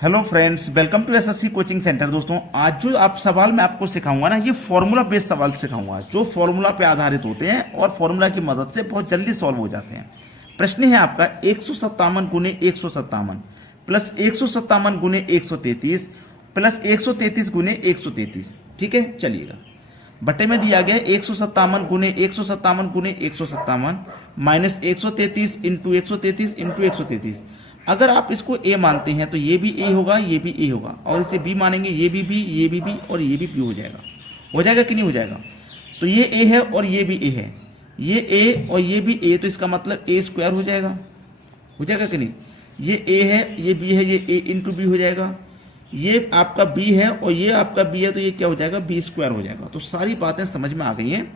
Hello friends, welcome to SSC coaching centre. दोस्तों, आज जो आप सवाल मैं आपको सिखाऊंगा ना, ये फॉर्मूला बेस्ड सवाल सिखाऊंगा जो फॉर्मूला पे आधारित होते हैं और फॉर्मूला की मदद से बहुत जल्दी सॉल्व हो जाते हैं। प्रश्न है आपका 157 गुने 157 प्लस 157 गुने 133 प्लस 133 गुने 133। ठीक है, चलिएगा। बटे में दिया गया 157 गुने 157 गुने 157 माइनस 133 इंटू 133 इंटू 133। अगर आप इसको ए मानते हैं तो ये भी ए होगा, ये भी ए होगा, और इसे बी मानेंगे ये भी बी, ये भी बी और ये भी बी हो जाएगा। हो जाएगा कि नहीं हो जाएगा? तो ये ए है और ये भी ए है, ये ए और ये भी ए, तो इसका मतलब ए स्क्वायर हो जाएगा। हो जाएगा कि नहीं? ये ए है, ये बी है, ये ए इंटू बी हो जाएगा। ये आपका बी है और ये आपका बी है, तो ये क्या हो जाएगा? बी स्क्वायर हो जाएगा। तो सारी बातें समझ में आ गई हैं।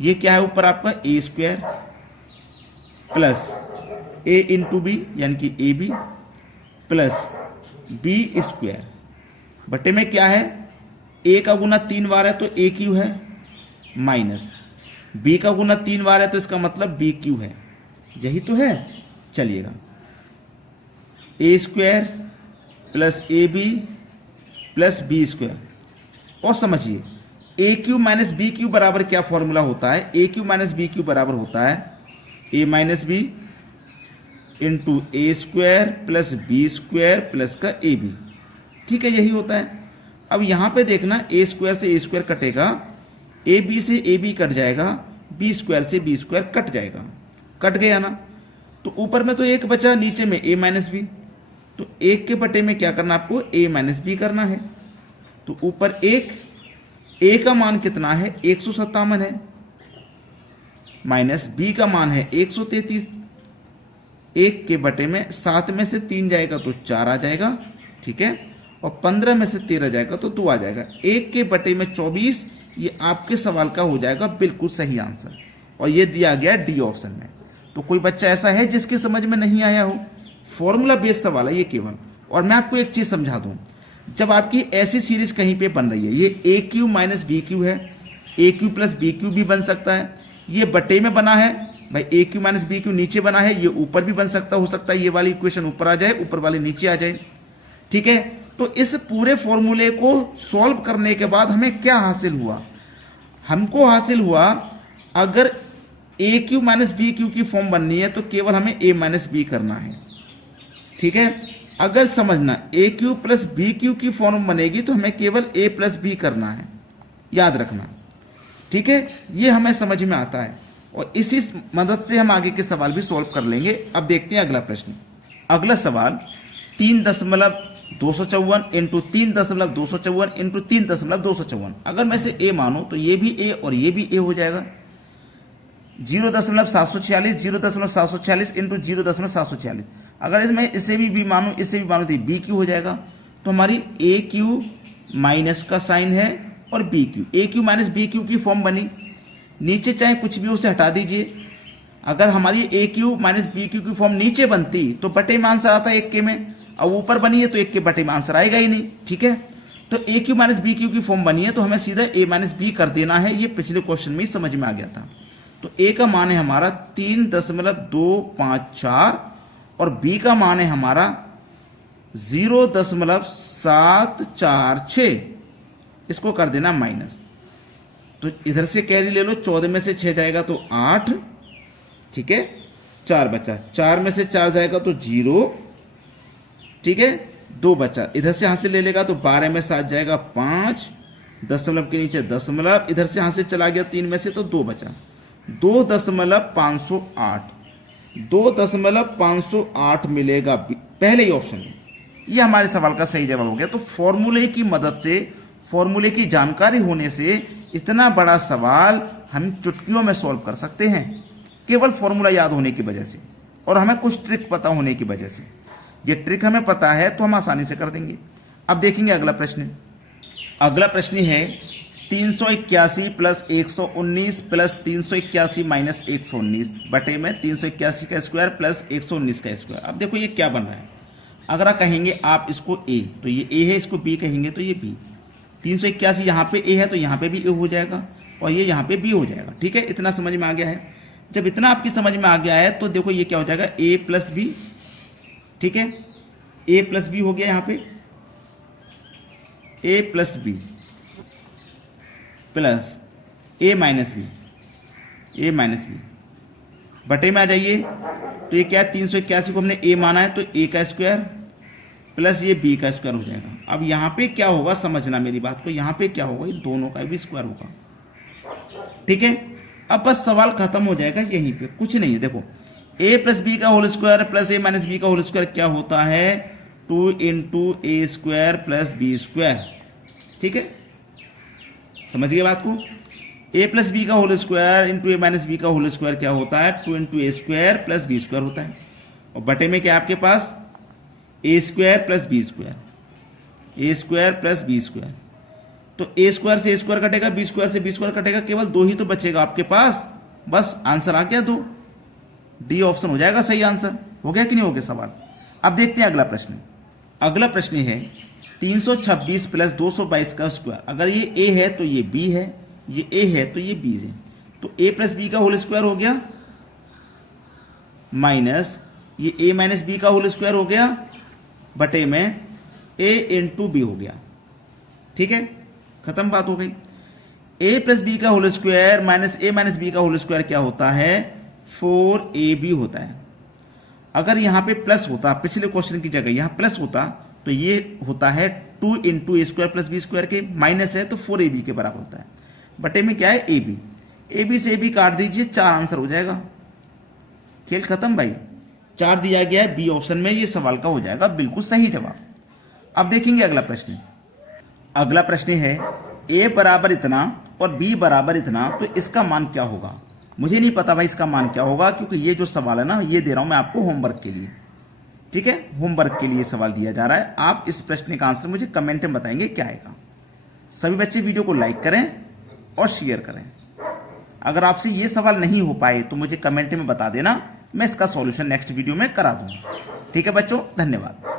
ये क्या है ऊपर आपका? A square plus A into B यानी कि A B plus B square बटे में क्या है? ए का गुना 3 बार है तो ए क्यू है, माइनस बी का गुना 3 बार है तो इसका मतलब बी क्यू है। यही तो है। चलिएगा, A square plus A B plus B square. और समझिए, A cube minus B cube बराबर क्या फॉर्मूला होता है? A cube minus B cube बराबर होता है A minus B into A square plus B square plus का ए बी। ठीक है, यही होता है। अब यहां पे देखना, ए स्क्वायर से ए स्क्वायर कटेगा, ए बी से ए बी कट जाएगा, बी स्क्वायर से बी स्क्वायर कट जाएगा। कट गया ना? तो ऊपर में तो एक बचा, नीचे में ए माइनस बी। तो एक के बटे में क्या करना आपको? ए माइनस बी करना है। तो ऊपर एक, ए का मान कितना है? 157 है, माइनस बी का मान है 133। एक के बटे में 7 में से 3 जाएगा तो 4 आ जाएगा। ठीक है, और 15 में से 13 जाएगा तो 2 आ जाएगा। एक के बटे में 24, ये आपके सवाल का हो जाएगा बिल्कुल सही आंसर। और ये दिया गया डी ऑप्शन में। तो कोई बच्चा ऐसा है जिसकी समझ में नहीं आया हो? फॉर्मूला बेस्ड सवाल है ये केवल। और मैं आपको एक चीज समझा दूं, जब आपकी ऐसी सीरीज कहीं पे बन रही है, ये ए क्यू माइनस बी क्यू है, A Q plus B Q भी बन सकता है। ये बटे में बना है भाई, ए क्यू माइनस बी क्यू नीचे बना है, ये ऊपर भी बन सकता, हो सकता है ये वाली इक्वेशन ऊपर आ जाए, ऊपर वाली नीचे आ जाए। ठीक है, तो इस पूरे फॉर्मूले को सॉल्व करने के बाद हमें क्या हासिल हुआ? हमको हासिल हुआ, अगर ए क्यू माइनस बी क्यू की फॉर्म बननी है तो केवल हमें ए माइनस बी करना है। ठीक है, अगर समझना ए क्यू प्लस बी क्यू की फॉर्म बनेगी तो हमें केवल ए प्लस बी करना है, याद रखना। ठीक है, ये हमें समझ में आता है और इसी मदद से हम आगे के सवाल भी सॉल्व कर लेंगे। अब देखते हैं अगला प्रश्न। अगला सवाल 3.254 इंटू 3.254 इंटू 3.254। अगर मैं इसे ए मानूं तो ये भी ए और ये भी ए हो जाएगा। 0.746 0.746 इंटू 0.746। अगर इसमें इसे भी मानूं, इसे भी मानूं तो बी क्यू हो जाएगा। तो हमारी ए क्यू माइनस का साइन है और बी क्यू, ए क्यू माइनस बी क्यू की फॉर्म बनी। नीचे चाहे कुछ भी उसे हटा दीजिए। अगर हमारी ए क्यू माइनस बी क्यू की फॉर्म नीचे बनती तो बटे में आंसर आता एक के में, अब ऊपर बनी है तो एक के बटे में आंसर आएगा ही नहीं। ठीक है, तो ए क्यू माइनस बी क्यू की फॉर्म बनी है तो हमें सीधा ए माइनस बी कर देना है। ये पिछले क्वेश्चन में ही समझ में आ गया था। तो ए का मान है हमारा 3.254 और बी का मान है हमारा 0.746। इसको कर देना माइनस। तो इधर से कैरी ले लो, 14 में से 6 जाएगा तो 8। ठीक है, 4 बचा, 4 में से 4 जाएगा तो 0। ठीक है, 2 बचा, इधर से यहां से ले लेगा तो 12 में 7 जाएगा 5, दशमलव के नीचे दशमलव, इधर से यहां से चला गया 3 में से तो 2 बचा, 2.508। 2.508 मिलेगा पहले ही ऑप्शन में। ये हमारे सवाल का सही जवाब हो गया। तो फॉर्मूले की मदद से, फॉर्मूले की जानकारी होने से इतना बड़ा सवाल हम चुटकियों में सॉल्व कर सकते हैं, केवल फॉर्मूला याद होने की वजह से और हमें कुछ ट्रिक पता होने की वजह से। ये ट्रिक हमें पता है तो हम आसानी से कर देंगे। अब देखेंगे अगला प्रश्न। अगला प्रश्न है 381 प्लस 119 प्लस 381 माइनस 119 बटे में 381 का स्क्वायर प्लस 119 का स्क्वायर। अब देखो ये क्या बन रहा है। अगर आप कहेंगे आप इसको ए तो ये ए है, इसको बी कहेंगे तो ये बी। 381 यहाँ पे ए है तो यहाँ पे भी ए हो जाएगा और ये यहाँ पे बी हो जाएगा। ठीक है, इतना समझ में आ गया है। जब इतना आपकी समझ में आ गया है तो देखो ये क्या हो जाएगा, ए प्लस बी। ठीक है, ए प्लस बी हो गया यहाँ पे, ए प्लस बी प्लस ए माइनस बी बटे में आ जाइए। तो ये क्या है, 381 को हमने ए माना है तो ए का स्क्वायर प्लस ये बी का स्क्वायर हो जाएगा। अब यहाँ पे क्या होगा, समझना मेरी बात को, यहाँ पे क्या होगा, ये दोनों का भी स्क्वायर होगा। ठीक है, अब बस सवाल खत्म हो जाएगा यहीं पे, कुछ नहीं है। देखो a प्लस बी का होल स्क्वायर प्लस ए माइनस बी का होल स्क्वायर क्या होता है, 2 into A square plus B square. ठीक है, समझ गए बात को। a प्लस बी का होल स्क्वायर इंटू ए माइनस बी का होल स्क्वायर क्या होता है, 2 into A square plus B square होता है। और बटे में क्या आपके पास, ए स्क्वायर प्लस बी स्क्वायर, ए स्क्वायर प्लस बी स्क्वायर। तो ए स्क्वायर से ए स्क्वायर कटेगा, बी स्क्वायर से बी स्क्वायर कटेगा, केवल 2 ही तो बचेगा आपके पास। बस आंसर आ गया 2, डी ऑप्शन हो जाएगा सही आंसर। हो गया कि नहीं हो गया सवाल। अब देखते हैं अगला प्रश्न। अगला प्रश्न है 326 प्लस 222 का स्क्वायर। अगर ये ए है तो ये बी है, ये ए है तो ये बी है। तो ए प्लस बी का होल स्क्वायर हो गया माइनस ये ए माइनस बी का होल स्क्वायर हो गया बटे में ए इंटू बी हो गया। ठीक है, खत्म बात हो गई। ए प्लस बी का होल स्क्वायर माइनस ए माइनस बी का होल स्क्वायर क्या होता है, 4ab होता है। अगर यहां पे प्लस होता, पिछले क्वेश्चन की जगह यहां प्लस होता तो ये होता है 2 into A square plus B square के, माइनस है तो 4ab के बराबर होता है। बटे में क्या है, ए बी से ए बी काट दीजिए, 4 आंसर हो जाएगा। खेल खत्म भाई, 4 दिया गया है बी ऑप्शन में, ये सवाल का हो जाएगा बिल्कुल सही जवाब। अब देखेंगे अगला प्रश्न। अगला प्रश्न है a बराबर इतना और b बराबर इतना, तो इसका मान क्या होगा। मुझे नहीं पता भाई इसका मान क्या होगा, क्योंकि ये जो सवाल है ना ये दे रहा हूं मैं आपको होमवर्क के लिए। ठीक है, होमवर्क के लिए सवाल दिया जा रहा है। आप इस प्रश्न का आंसर मुझे कमेंट में बताएंगे क्या आएगा। सभी बच्चे वीडियो को लाइक करें और शेयर करें। अगर आपसे ये सवाल नहीं हो पाए तो मुझे कमेंट में बता देना, मैं इसका सॉल्यूशन नेक्स्ट वीडियो में करा दूंगा। ठीक है बच्चों, धन्यवाद।